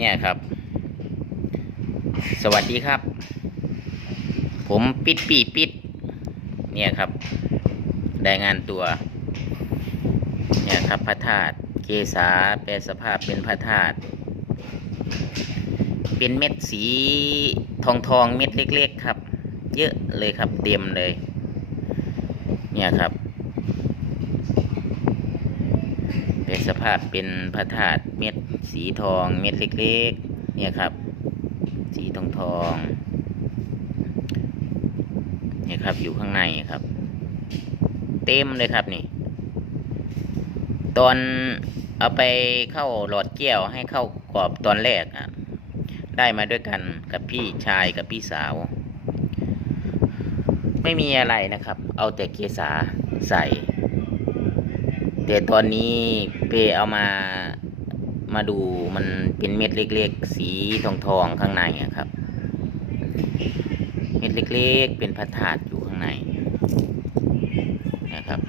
เนี่ยครับ สวัสดีครับ ผมปิดปีปิด เนี่ยครับได้งานตัว เนี่ยครับพระธาตุเกษาแปลสภาพเป็นพระธาตุเป็นเม็ดสีทองทองเม็ดเล็ก ๆ ครับ เยอะเลยครับเต็มเลย เนี่ยครับ เป็นสภาพเป็นพระธาตุเม็ดสีทอง เม็ดเล็กๆ เนี่ยครับ สีทองทองเนี่ยครับอยู่ข้างในครับ เต็มเลยครับนี่ ตอนเอาไปเข้าหลอดแก้วให้เข้ากรอบตอนแรกอะ ได้มาด้วยกันกับพี่ชายกับพี่สาว ไม่มีอะไรนะครับ เอาแต่เกสาใส่ แต่ตอนนี้เปเอามามาดูมันเป็นเม็ดเล็กๆ สีทองทองข้างในครับ เม็ดเล็กๆ เป็นพระธาตุอยู่ข้างในนะครับ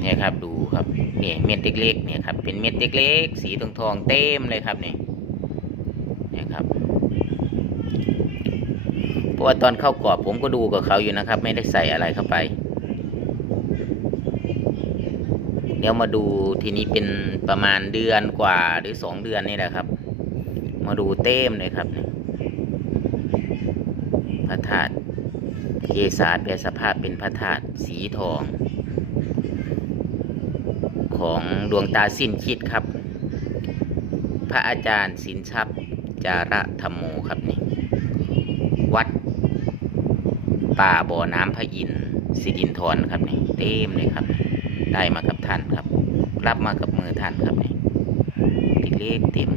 เนี่ยครับดูครับเนี่ยเม็ดเล็กๆเนี่ยครับเป็นเม็ดเล็กๆ สีทองทองเต็มเลยครับนี่เนี่ครับเพราะว่าตอนเข้ากรอบผมก็ดูกับเขาอยู่นะครับ ไม่ได้ใส่อะไรเข้าไป เดี๋ยวมาดูทีนี้เป็นประมาณเดือนกว่าหรือสองเดือนนี่แหละครับ มาดูเต็มเลยครับนี่พระธาตุเกศาแปลสภาพเป็นพระธาตุสีทอง ของดวงตาสิ้นคิดครับ พระอาจารย์สินทรัพย์จาระธรรมโมครับนี่วัด ป่าบ่อน้ำพระอินทร์สิรินทรครับนี่เต็มเลยครับ ได้มากับ ท่านครับ รับมากับมือท่านครับนี่ติเล็กเต็ม